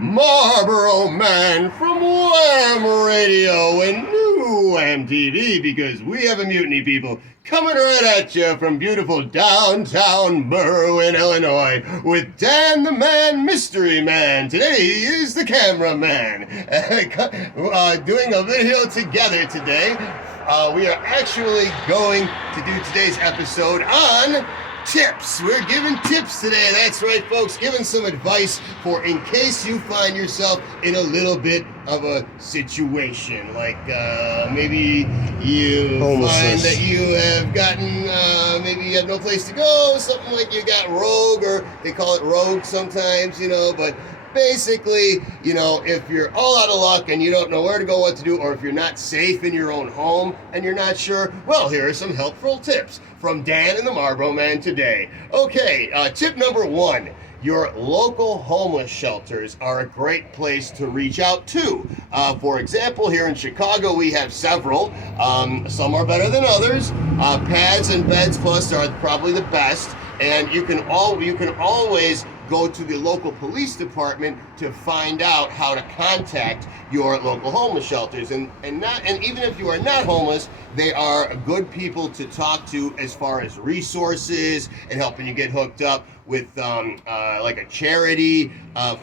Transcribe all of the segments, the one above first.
Marlboro Man from Wham Radio and new MTV, because we have a mutiny, people, coming right at you from beautiful downtown Berwyn, Illinois, with Dan the Man, Mystery Man. Today is the cameraman. Doing a video together today. We are actually going to do today's episode on tips. We're giving tips today. That's right, folks. Giving some advice for in case you find yourself in a little bit of a situation. Like maybe you find that you have gotten, maybe you have no place to go. Something like you got rogue, or they call it rogue sometimes, but basically, if you're all out of luck and you don't know where to go, what to do, or if you're not safe in your own home and you're not sure, well, here are some helpful tips from Dan and the Marlboro Man today. Okay, tip number one. Your local homeless shelters are a great place to reach out to. For example, here in Chicago, we have several. Some are better than others. Pads and Beds Plus are probably the best. And you can always go to the local police department to find out how to contact your local homeless shelters. And even if you are not homeless, they are good people to talk to as far as resources and helping you get hooked up with like a charity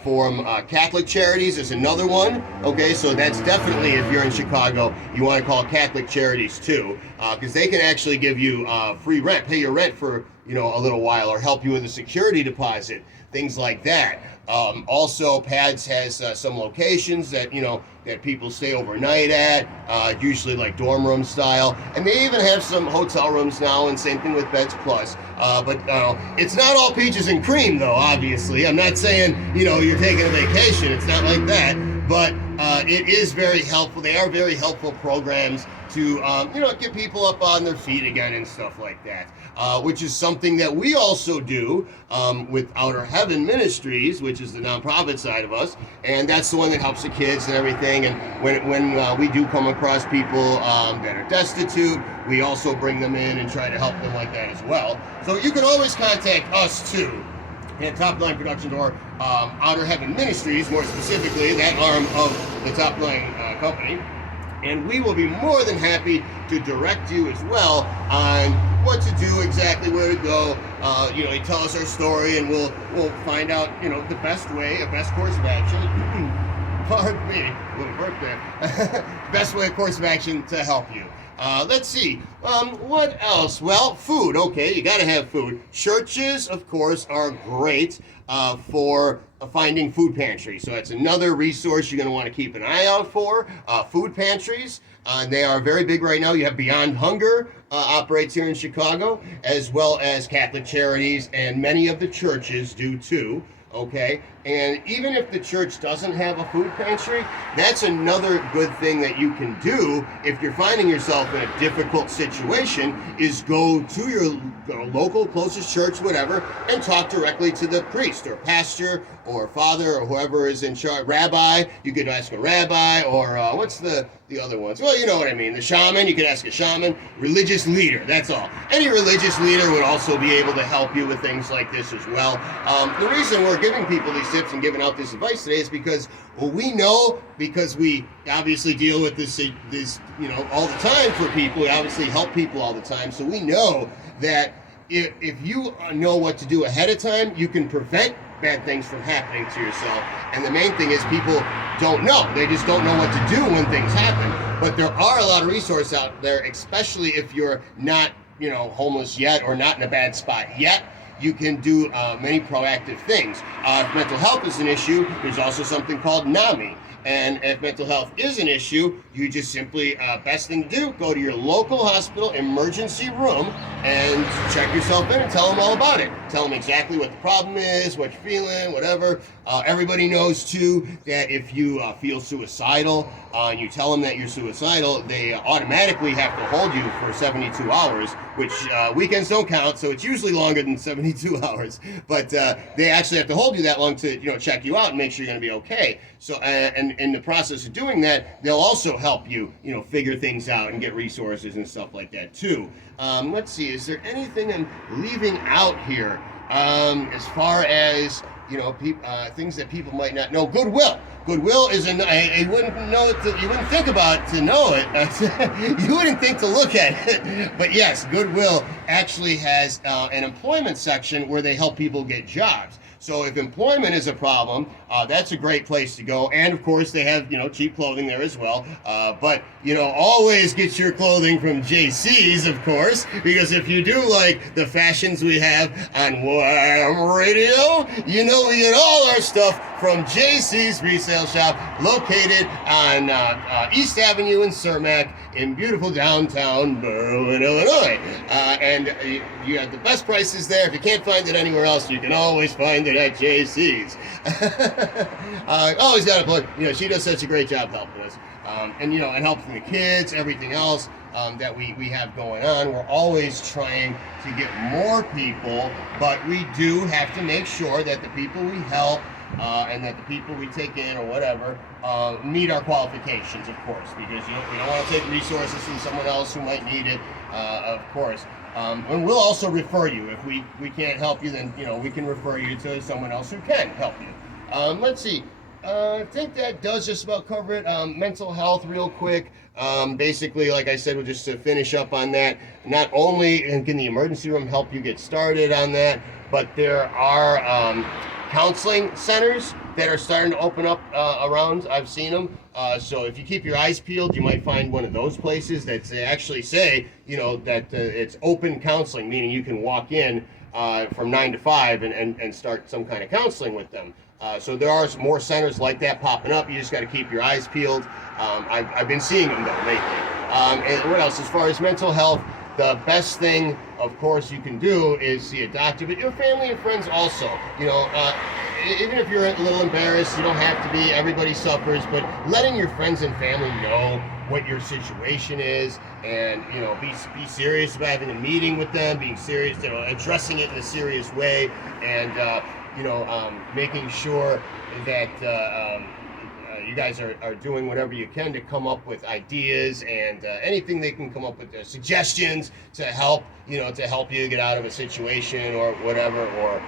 from Catholic Charities is another one. Okay, so that's definitely, if you're in Chicago, you want to call Catholic Charities too, because they can actually give you free rent, pay your rent for a little while, or help you with a security deposit, things like that. Also, PADS has some locations that that people stay overnight at, usually like dorm room style, and they even have some hotel rooms now, and same thing with Beds Plus. But it's not all peaches and cream, though. Obviously, I'm not saying you're taking a vacation. It's not like that, but it is very helpful. They are very helpful programs to get people up on their feet again and stuff like that, which is something that we also do with Outer Heaven Ministries, which is the nonprofit side of us, and that's the one that helps the kids and everything. And when we do come across people that are destitute, we also bring them in and try to help them like that as well. So you can always contact us too at Top Line Productions, or Outer Heaven Ministries, more specifically, that arm of the Top Line company. And we will be more than happy to direct you as well on what to do, exactly where to go. You tell us our story, and we'll find out the best way, a best course of action. Pardon me, little burp there. Best way, course of action to help you. Let's see. What else? Well, food. Okay, you got to have food. Churches, of course, are great for finding food pantries. So that's another resource you're going to want to keep an eye out for. Food pantries. They are very big right now. You have Beyond Hunger operates here in Chicago, as well as Catholic Charities, and many of the churches do too. Okay, and even if the church doesn't have a food pantry, that's another good thing that you can do if you're finding yourself in a difficult situation, is go to your local closest church, whatever, and talk directly to the priest or pastor or father or whoever is in charge. Rabbi, you could ask a rabbi, or what's the other ones? Well, you know what I mean. The shaman, you could ask a shaman. Religious leader, that's all. Any religious leader would also be able to help you with things like this as well. The reason we're giving people these tips and giving out this advice today is because, well, we know, because we obviously deal with this all the time for people. We obviously help people all the time, so we know that if you know what to do ahead of time, you can prevent bad things from happening to yourself. And the main thing is, people don't know. They just don't know what to do when things happen. But there are a lot of resources out there, especially if you're not, homeless yet, or not in a bad spot yet. You can do many proactive things. If mental health is an issue, there's also something called NAMI. And if mental health is an issue, you just simply, best thing to do, go to your local hospital emergency room and check yourself in and tell them all about it. Tell them exactly what the problem is, what you're feeling, whatever. Everybody knows, too, that if you feel suicidal and you tell them that you're suicidal, they automatically have to hold you for 72 hours, which weekends don't count, so it's usually longer than 72 hours. But they actually have to hold you that long to check you out and make sure you're going to be okay. So, and in the process of doing that, they'll also help you, figure things out and get resources and stuff like that, too. Let's see, is there anything I'm leaving out here as far as things that people might not know. Goodwill. Goodwill is you wouldn't know it. You wouldn't think about to know it. You wouldn't think to look at it. But yes, Goodwill actually has an employment section where they help people get jobs. So if employment is a problem, that's a great place to go. And of course, they have cheap clothing there as well. But always get your clothing from JC's, of course, because if you do like the fashions we have on Wham Radio, we get all our stuff from JC's Resale Shop, located on East Avenue in Cermak in beautiful downtown Berwyn, Illinois. And you have the best prices there. If you can't find it anywhere else, you can always find it at JC's. Always got to plug. She does such a great job helping us. And helping the kids, everything else that we have going on. We're always trying to get more people, but we do have to make sure that the people we help and that the people we take in or whatever meet our qualifications, of course, because we don't want to take resources from someone else who might need it, of course. And we'll also refer you. If we can't help you, then we can refer you to someone else who can help you. Let's see. I think that does just about cover it. Mental health, real quick. Basically, like I said, just to finish up on that, not only can the emergency room help you get started on that, but there are counseling centers that are starting to open up around. I've seen them. So if you keep your eyes peeled, you might find one of those places that they actually say, that it's open counseling, meaning you can walk in from 9 to 5 and start some kind of counseling with them. So there are more centers like that popping up. You just got to keep your eyes peeled. I've been seeing them though lately. And what else? As far as mental health, the best thing, of course, you can do is see a doctor, but your family and friends also. Even if you're a little embarrassed, you don't have to be. Everybody suffers, but letting your friends and family know what your situation is, and be serious about having a meeting with them, being serious, addressing it in a serious way, and making sure that you guys are doing whatever you can to come up with ideas and anything they can come up with, suggestions to help you get out of a situation or whatever, or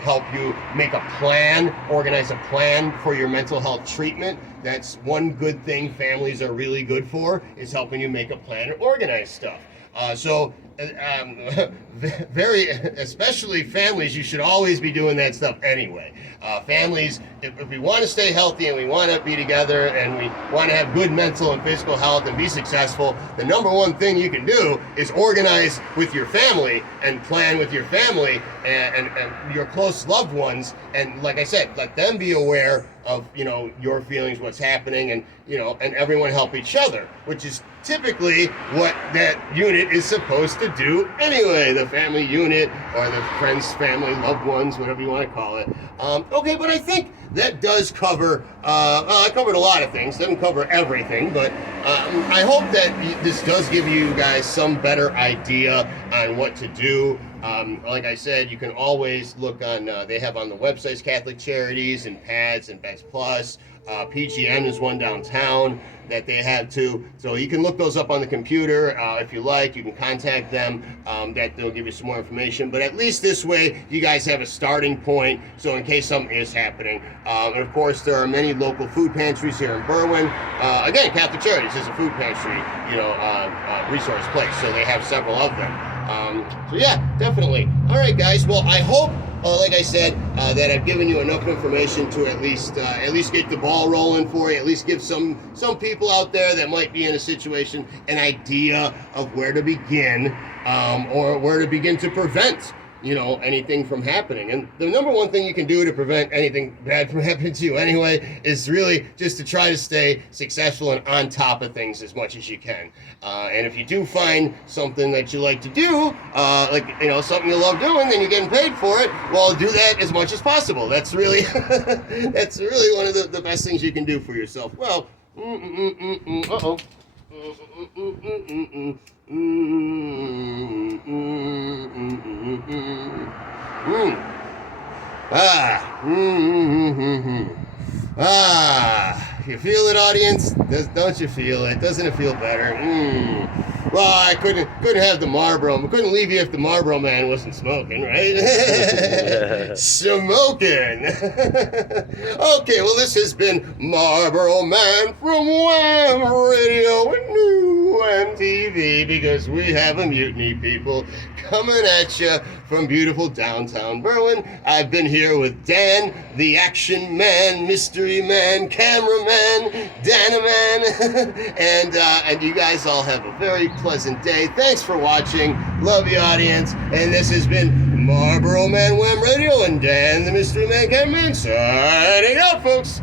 help you make a plan, organize a plan for your mental health treatment. That's one good thing families are really good for, is helping you make a plan and organize stuff. Especially families, you should always be doing that stuff anyway. Families, if we want to stay healthy and we want to be together and we want to have good mental and physical health and be successful, the number one thing you can do is organize with your family and plan with your family and your close loved ones. And like I said, let them be aware of your feelings, what's happening, and and everyone help each other, which is typically what that unit is supposed to do anyway, the family unit or the friends, family, loved ones, whatever you want to call it. Okay, but I think that does cover, I covered a lot of things, doesn't cover everything, but I hope that this does give you guys some better idea on what to do. Like I said, you can always look on, they have on the websites Catholic Charities and PADS and Best Plus. PGM is one downtown that they have too. So you can look those up on the computer if you like. You can contact them. That they'll give you some more information. But at least this way, you guys have a starting point. So in case something is happening. And of course, there are many local food pantries here in Berwyn. Again, Catholic Charities is a food pantry, resource place. So they have several of them. So yeah, definitely. All right, guys. Well, I hope, like I said, that I've given you enough information to at least get the ball rolling for you. At least give some people out there that might be in a situation an idea of where to begin, or where to begin to prevent anything from happening. And the number one thing you can do to prevent anything bad from happening to you anyway is really just to try to stay successful and on top of things as much as you can. And if you do find something that you like to do, something you love doing, then you're getting paid for it, well, do that as much as possible. That's really that's really one of the best things you can do for yourself. Well, uh-oh. You feel it, audience? Don't you feel it? Doesn't it feel better? Well, I couldn't have the Marlboro. I couldn't leave you if the Marlboro Man wasn't smoking, right? Smoking. Okay, well, this has been Marlboro Man from Wham Radio and New MTV, because we have a mutiny, people, coming at you from beautiful downtown Berwyn. I've been here with Dan, the action man, mystery man, cameraman, Danaman, and you guys all have a very pleasant day. Thanks for watching. Love the audience. And this has been Marlboro Man Wham Radio and Dan, the mystery man, cameraman, signing out, folks.